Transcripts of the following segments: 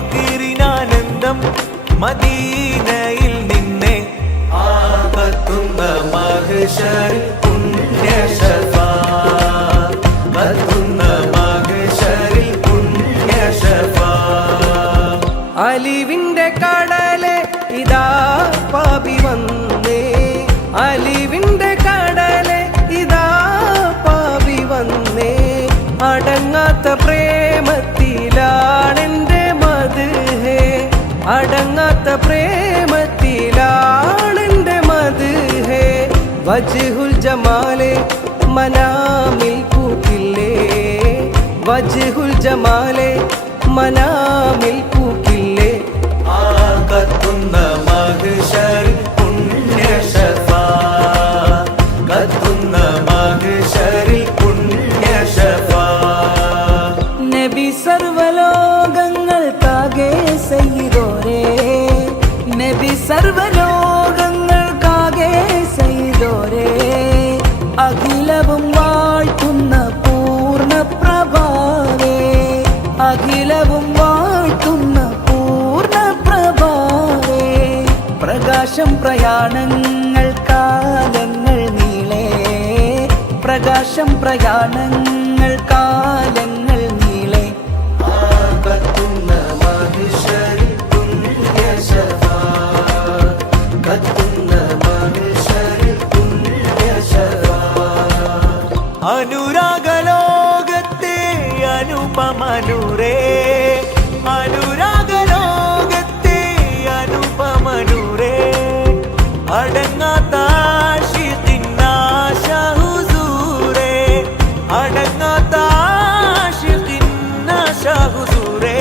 ഫക്കീറിനാനന്ദം മദീനയിൽ നിന്നെ കത്തുന്ന മഹ്ശർ പുണ്യ ശഫാഅത്ത് കത്തുന്ന മഹ്ശറിൽ പുണ്യ ശഫാഅത്ത് അലിവിന്റെ കടലെ ഇതാ പാപി വന്നേ അലിവിന്റെ കടലെ ഇതാ പാപി വന്നേ അടങ്ങാത്ത പ്രേമത്തിലാണെന്റെ മദ്ഹ് അടങ്ങാത്ത പ്രേമത്തിലാണെന്റെ മദ്ഹ് വജ്ഹുൽ ജമാലെ മനാമിൽ പൂക്കില്ലേ വജ്ഹുൽ ജമാലെ മനാമിൽ പൂക്കില്ലേ കത്തുന്ന മഹ്ശർ പുണ്യ ശഫാഅത്ത് കത്തുന്ന മഹ്ശറിൽ പുണ്യ ശഫാഅത്ത് നബി സർവലോകങ്ങൾക്കാകെ സയ്യിദോരേ നബി സർവലോകങ്ങൾക്കാകെ സയ്യിദോരേ അഖിലവും വാഴ്ത്തുന്ന പൂർണ്ണ പ്രഭാവേ അഖിലവും വാഴ്ത്തുന്ന പൂർണ്ണ പ്രഭാവേ പ്രകാശം പ്രയാണങ്ങൾ കാലങ്ങൾ നീളേ പ്രകാശം പ്രയാണങ്ങൾ കാലങ്ങൾ നീളേ കത്തുന്ന മഹ്ശറിൽ പുണ്യ ശഫാഅത്ത് കത്തുന്ന മഹ്ശറിൽ പുണ്യ ശഫാഅത്ത് അനുരാഗലോകത്തെ അനുപമനൂരേ അനുരാഗലോകത്തെ അനുപമനൂരേ അടങ്ങാത്ത ആശിഖിന്നാശ ഹുസൂരേ അടങ്ങാത്ത ആശിഖിന്നാശ ഹുസൂരേ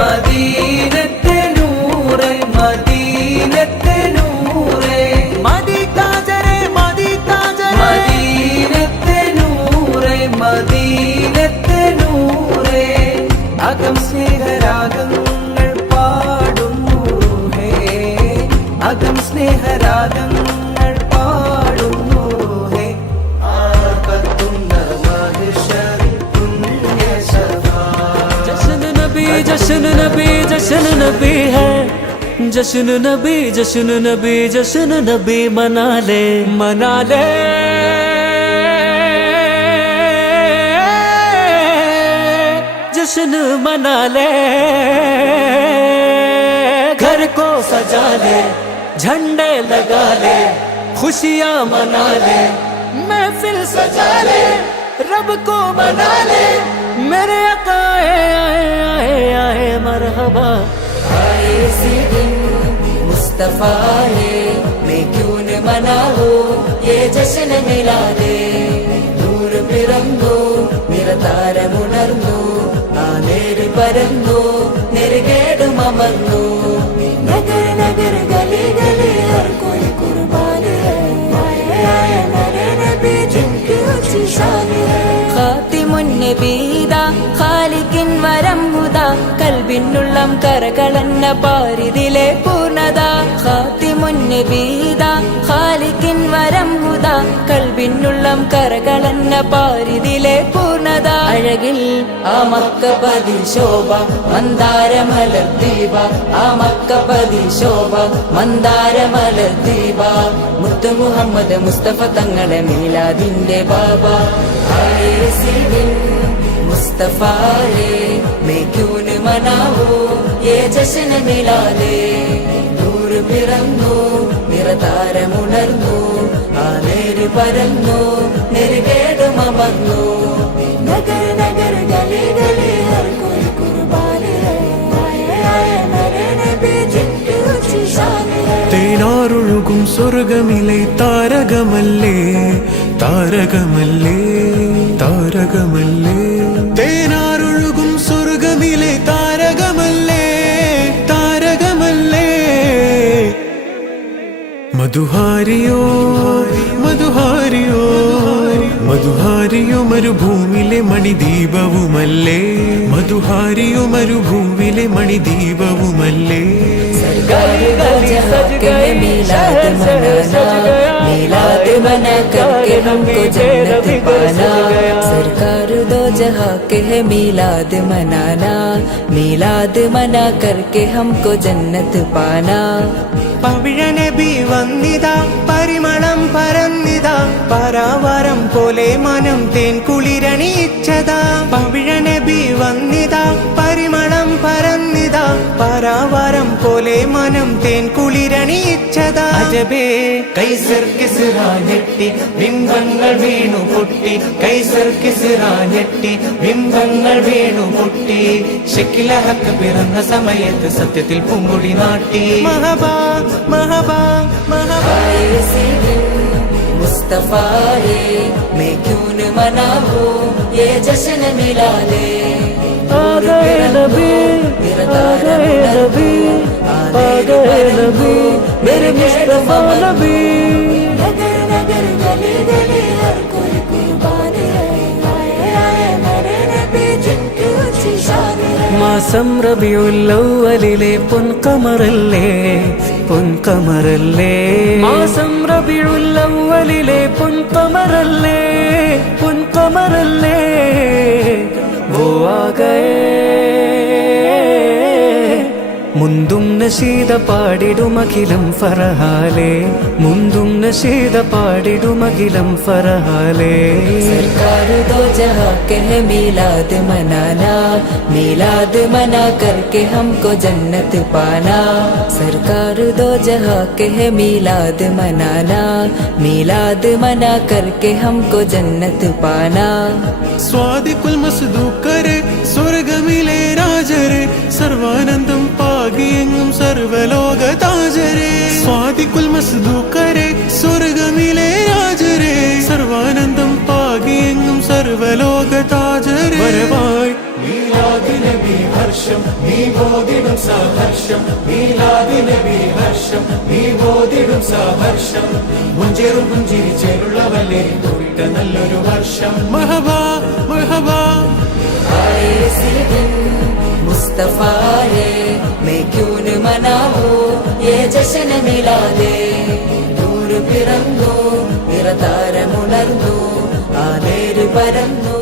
മദീനത്തെ നൂറേ മദീനത്തെ നൂറേ മദീതാജരേ മദീതാജരേ മദീനത്തെ നൂറേ മദീനത്തെ നൂറേ അകം സ്നേഹരാഗങ്ങൾ പാടുന്നു ഹേ അകം സ്നേഹരാഗങ്ങൾ പാടുന്നു ഹേ കത്തുന്ന മഹ്ശറിൽ പുണ്യ ശഫാഅത്ത് जश्न नबी जश्न नबी जश्न नबी है जश्न नबी जश्न नबी जश्न नबी मना ले जश्न मना ले घर को सजा ले झंडे लगा ले खुशियाँ मना ले महफिल सजा ले रब को मना ले मेरे आका आए आए आए आए मरहबा आए इसी दिन मुस्तफा है मैं क्यों न मनाऊं ये जश्न मिला दे नूर पिरंदो നിറതാരമുണർന്നു ആ നേര് പരന്നു നെരുകേടും അമർന്നു നഗർ നഗർ ഗലി ഗലി ഹർ കോയി കുർബാൻ ഹൈ ആയ മേരെ നബി ജിൻകി ഊंची शान है ഖാതിമുൻ നബീദ ഖാലിഖിൻ വരം ഹുദ കൽബിനുള്ളം കരകളന്ന പാരിതിലെ പൂർണ്ണത ഖാതിമുൻ നബീദ ഖാലിഖിൻ വരം ഹുദ കൽബിനുള്ളം കരകളന്ന പാരിതിലെ പൂർണ്ണത അഴകിൽ ആ മക്കപതി ശോഭ മന്ദാരമലർ ദീപ ആ മക്കപതി ശോഭ മന്ദാരമലർ ദീപ മുത്തു മുഹമ്മദ് മുസ്തഫ തങ്ങളെ മീലാദിന്റെ ബാബ मुस्तफा है मैं क्यों न मनाऊं ये जश्न मिला दे नूर पिरന്നു നിറതാരമുണർന്നു ആ നേര് പരന്നു നെരുകേടും അമർന്നു നഗർ നഗർ ഗലി ഗലി ഹർ കോയി കുർബാൻ ഹൈ ആയ മേരെ നബി ജിൻകി ഊंची शान है തേനാറൊഴുകും സ്വർഗമിലെ താരകമല്ലേ താരകമല്ലേ താരകമല്ലേ തേനാറൊഴുകും സ്വർഗമിലെ താരകമല്ലേ താരകമല്ലേ മധുഹാരിയോ മധുഹാരിയോ മധുഹാരിയോ മരുഭൂമിലെ മണിദീപവുമല്ലേ മധുഹാരിയോ മരുഭൂമിലെ മണിദീപവുമല്ലേ सरकार दो जहां के है मिलाद मनाना, मिलाद मना करके हमको जन्नत पाना। सरकार दो जहां के है मिलाद मनाना, मिलाद मना करके हमको जन्नत पाना। പവിഴനബി വന്നിതാ പരിമളം പരന്നിതാ പരാവാരം പോലെ മനം തേൻ കുളിരണിയിച്ചതാ പവിഴനബി വന്നിതാ പരിമളം പരന്നിതാ പരാവാരം പോലെ മനം തേൻ കുളിരണിയിച്ചതാ അജബേ കൈസർ കിസ്റ ഞെട്ടി ബിംബങ്ങൾ വീണു പൊട്ടി കൈസർ കിസ്റ ഞെട്ടി ബിംബങ്ങൾ വീണു പൊട്ടി ശക്കിലഹക്ക് പിറന്ന സമയത്ത് സത്യത്തിൽ പൂങ്കൊടി നാട്ടി മഹബാ महबा महबा ऐसे दिन मुस्तफा है, मैं क्यों न मनाऊं ये जश्न मिला ले। आ गए नबी, आ गए नबी, आ गए नबी, मेरे मुस्तफा नबी। नगर नगर गली गली हर कोई कुर्बान है, आए आए मेरे नबी जिनकी ऊंची शान है। മാസം റബിയുൽ അവ്വലിലെ പൊൻകമറല്ലേ പൊൻകമറല്ലേ മാസം റബിയുൽ അവ്വലിലെ പൊൻകമറല്ലേ പൊൻകമറല്ലേ വോ ആ ഗയേ മുന്തും നശീദ പാടിടുമഖിലം ഫറഹാലേ മുന്തും നശീദ പാടിടുമഖിലം ഫറഹാലേ सरकार दो जहां के है मिलाद मनाना, मिलाद मना करके हमको जन्नत पाना। सरकार दो जहां के है मिलाद मनाना, मिलाद मना करके हमको जन्नत पाना। സ്വാദിക്കുൽ മസ്ദൂക്കരെ സ്വർഗമിലെ രാജരെ സർവാനന്ദം പാകിയെങ്ങും സർവലോക താജരെ സ്വാദിക്കുൽ മസ്ദൂക്കരെ സ്വർഗമിലെ രാജരെ സർവാനന്ദം പാകിയെങ്ങും സർവലോക താജരെ വരവായി മീലാദ് നബി ഹർഷം നീ ബോധിടും സഹർഷം മീലാദ് നബി ഹർഷം നീ ബോധിടും സഹർഷം മുഞ്ചേറും പുഞ്ചിരി ചേരുള്ളവല്ലേ കൂടിട്ട നല്ലൊരു വർഷം മഹബാ മഹബാ आए ऐसे दिन मुस्तफा है, मैं क्यों न मनाऊं ये जश्न मिला दे। दूर പിറന്നു നിറതാരമുണർന്നു ആ നേര് പരന്നു